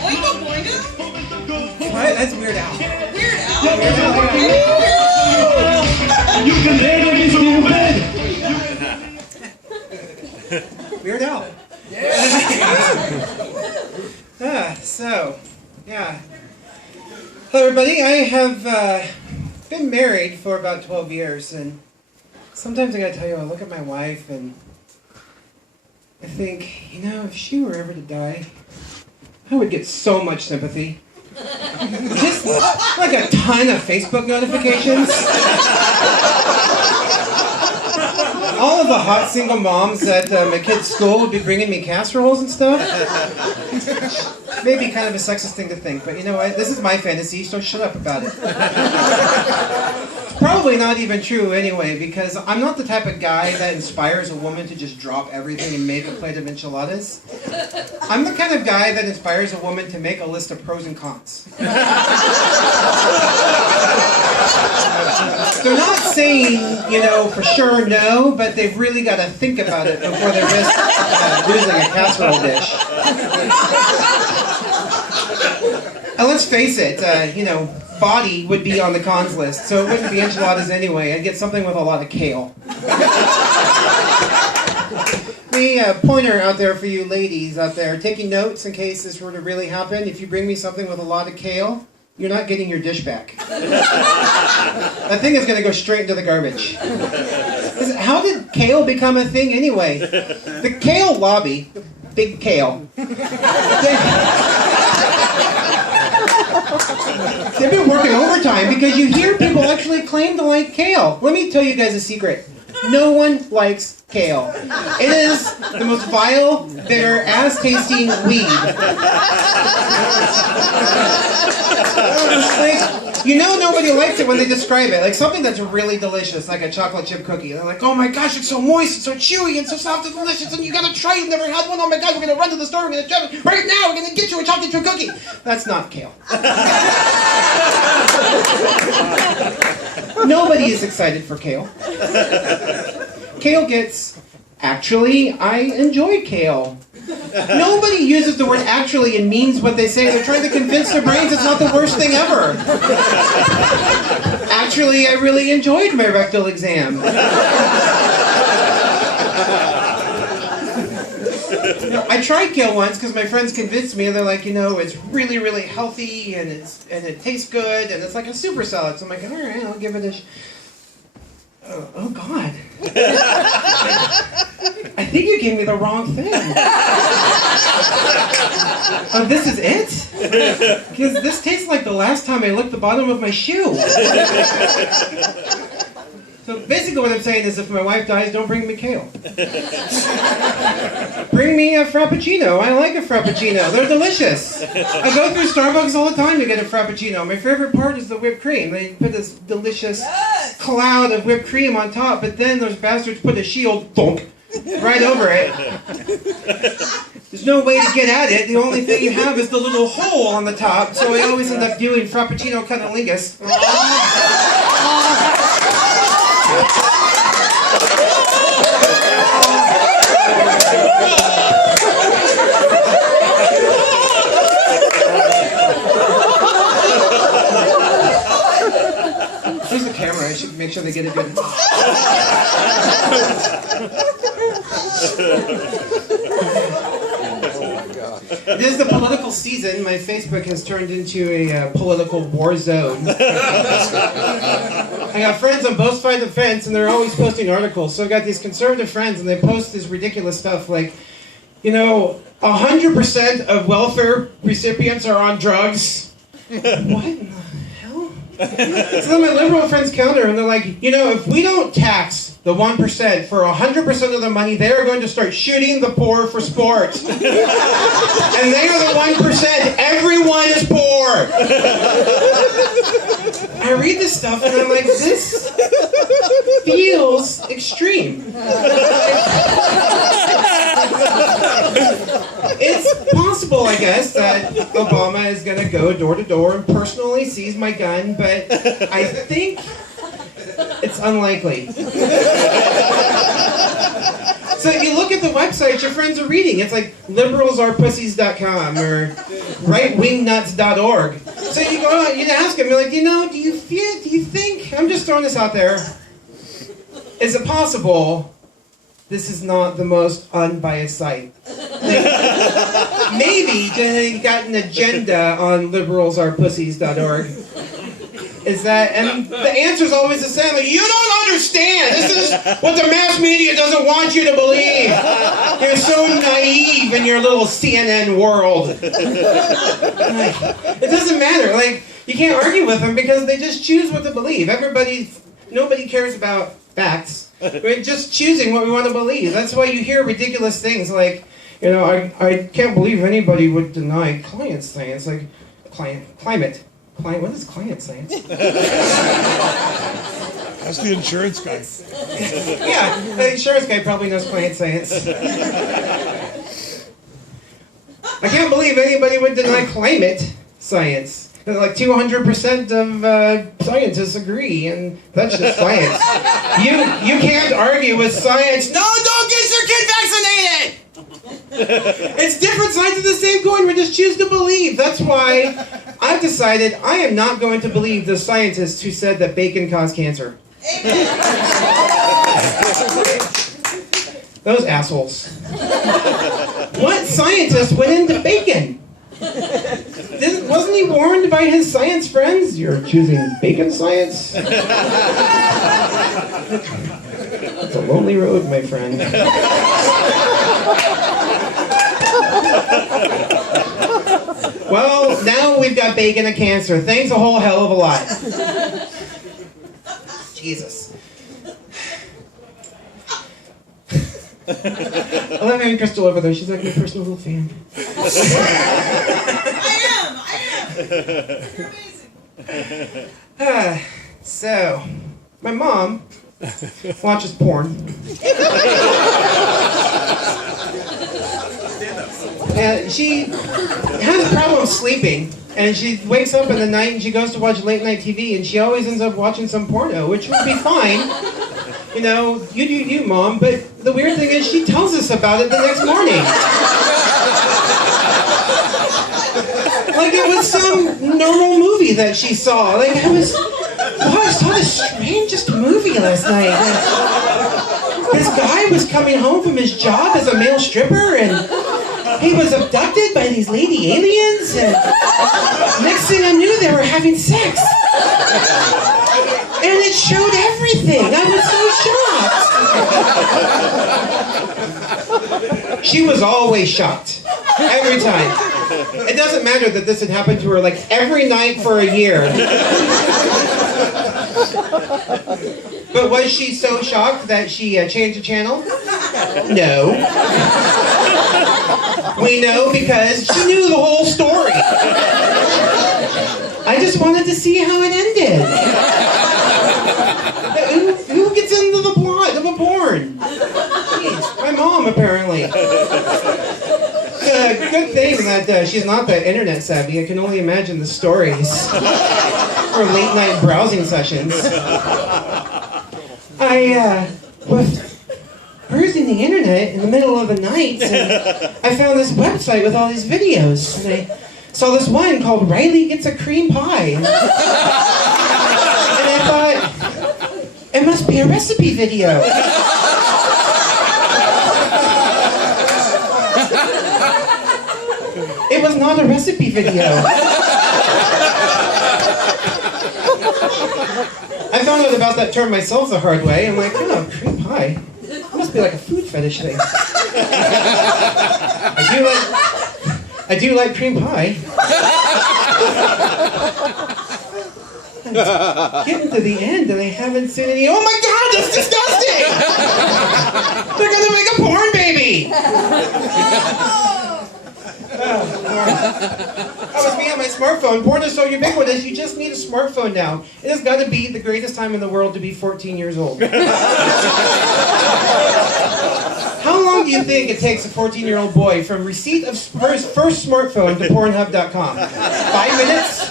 Oingo boingo? What? That's Weird Al. Weird Al? You can never be stupid. Weird Al. Yeah. Hello, everybody. I have been married for about 12 years, and sometimes I gotta tell you, I look at my wife and I think, if she were ever to die, I would get so much sympathy. Just like a ton of Facebook notifications. All of the hot single moms at my kid's school would be bringing me casseroles and stuff. Maybe kind of a sexist thing to think, but you know what? This is my fantasy, so shut up about it. Probably not even true anyway, because I'm not the type of guy that inspires a woman to just drop everything and make a plate of enchiladas. I'm the kind of guy that inspires a woman to make a list of pros and cons. They're not saying, for sure no, but they've really got to think about it before they risk losing a casserole dish. And let's face it, body would be on the cons list, so it wouldn't be enchiladas anyway. I'd get something with a lot of kale. Me, pointer out there for you ladies out there, taking notes in case this were to really happen. If you bring me something with a lot of kale, you're not getting your dish back. That thing is going to go straight into the garbage. How did kale become a thing anyway? The kale lobby, big kale. They've been working overtime because you hear people actually claim to like kale. Let me tell you guys a secret. No one likes kale. It is the most vile, bitter, ass-tasting weed. Nobody likes it when they describe it. Like something that's really delicious, like a chocolate chip cookie. They're like, oh my gosh, it's so moist, it's so chewy, and so soft and delicious, and you gotta try it. You've never had one. Oh my god, we're gonna run to the store, we're gonna try it right now, we're gonna get you a chocolate chip cookie. That's not kale. Nobody is excited for kale. Kale gets, actually, I enjoy kale. Nobody uses the word actually and means what they say. They're trying to convince their brains it's not the worst thing ever. Actually, I really enjoyed my rectal exam. I tried kale once because my friends convinced me, and they're like, it's really, really healthy, and it tastes good, and it's like a super salad. So I'm like, all right, I'll give it a Oh, God. I think you gave me the wrong thing. Oh, this is it? Because this tastes like the last time I licked the bottom of my shoe. So basically what I'm saying is if my wife dies, don't bring me kale. Bring me a Frappuccino. I like a Frappuccino. They're delicious. I go through Starbucks all the time to get a Frappuccino. My favorite part is the whipped cream. They put this delicious cloud of whipped cream on top, but then those bastards put a shield thunk right over it. There's no way to get at it. The only thing you have is the little hole on the top, so I always end up doing Frappuccino cunnilingus. Here's the camera. I should make sure they get a good. It is the political season. My Facebook has turned into a political war zone. I got friends on both sides of the fence, and they're always posting articles. So I've got these conservative friends, and they post this ridiculous stuff like, 100% of welfare recipients are on drugs. What in the hell? So then my liberal friends counter, and they're like, if we don't tax the 1% for 100% of the money, they are going to start shooting the poor for sport. And they are the 1%. Everyone is poor. I read this stuff and I'm like, this feels extreme. It's possible, I guess, that Obama is going to go door to door and personally seize my gun, but I think it's unlikely. So you look at the websites your friends are reading. It's like liberalsarepussies.com or rightwingnuts.org. So you go out, you ask them, you're like, do you think, I'm just throwing this out there, is it possible this is not the most unbiased site? Like, maybe they got an agenda on liberalsarepussies.org. Is that, and the answer's always the same, like, you don't understand, this is what the mass media doesn't want you to believe. You're so naive in your little CNN world. It doesn't matter, like, you can't argue with them because they just choose what to believe. Nobody cares about facts. We're just choosing what we want to believe. That's why you hear ridiculous things like, I can't believe anybody would deny climate science, like, climate. What is climate science? That's the insurance guy. Yeah, the insurance guy probably knows climate science. I can't believe anybody would deny climate science. Like 200% of scientists agree, and that's just science. You can't argue with science. No, don't get your kid vaccinated! It's different sides of the same coin. We just choose to believe. That's why I've decided I am not going to believe the scientists who said that bacon caused cancer. Those assholes. What scientist went into bacon? Wasn't he warned by his science friends? You're choosing bacon science? It's a lonely road, my friend. Well, now we've got bacon and cancer. Thanks a whole hell of a lot. Jesus. I love having Crystal over there. She's like my personal little fan. I am. You're amazing. So, my mom watches porn. And she has a problem sleeping, and she wakes up in the night and she goes to watch late night TV, and she always ends up watching some porno, which would be fine. You do you, Mom, but the weird thing is she tells us about it the next morning. Like it was some normal movie that she saw. Like I saw the strangest movie last night. This guy was coming home from his job as a male stripper, and he was abducted by these lady aliens, and next thing I knew, they were having sex. And it showed everything. I was so shocked. She was always shocked. Every time. It doesn't matter that this had happened to her like every night for a year. But was she so shocked that she changed the channel? No. We know because she knew the whole story. I just wanted to see how it ended. Who gets into the plot of a porn? Jeez, my mom, apparently. Good thing that she's not that internet savvy. I can only imagine the stories for late night browsing sessions. I was perusing the internet in the middle of the night, and I found this website with all these videos. And I saw this one called Riley Gets a Cream Pie. And I thought, it must be a recipe video. It was not a recipe video. I found out about that term myself the hard way. I'm like, oh, cream pie. It must be like a food fetish thing. I do like cream pie. Getting to the end and I haven't seen any. Oh my God, that's disgusting! They're gonna make a porn baby! Oh, Lord. That was me on my smartphone. Porn is so ubiquitous, you just need a smartphone now. It has got to be the greatest time in the world to be 14 years old. How long do you think it takes a 14-year-old boy from receipt of first smartphone to Pornhub.com? 5 minutes?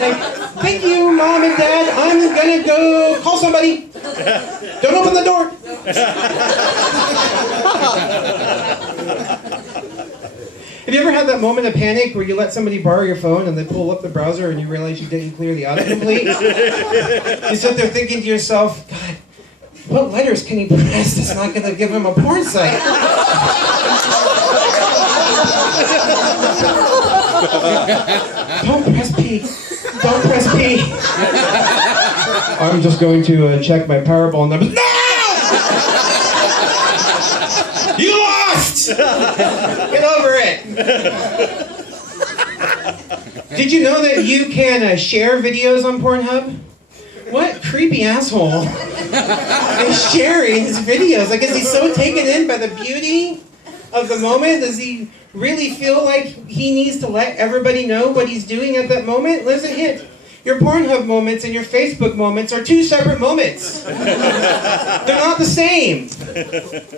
Like, thank you, Mom and Dad. I'm gonna go call somebody. Don't open the door. Have you ever had that moment of panic where you let somebody borrow your phone and they pull up the browser and you realize you didn't clear the autocomplete? You sit there thinking to yourself, God, what letters can he press that's not going to give him a porn site? Don't press P. Don't press P. I'm just going to check my Powerball numbers. No! You lost! Get over it. Did you know that you can share videos on Pornhub? What creepy asshole is sharing his videos? Like, is he so taken in by the beauty of the moment? Does he really feel like he needs to let everybody know what he's doing at that moment? Listen, hint. Your Pornhub moments and your Facebook moments are two separate moments. They're not the same.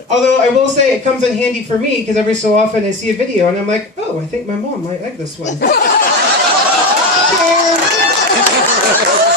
Although I will say it comes in handy for me because every so often I see a video and I'm like, oh, I think my mom might like this one. Share.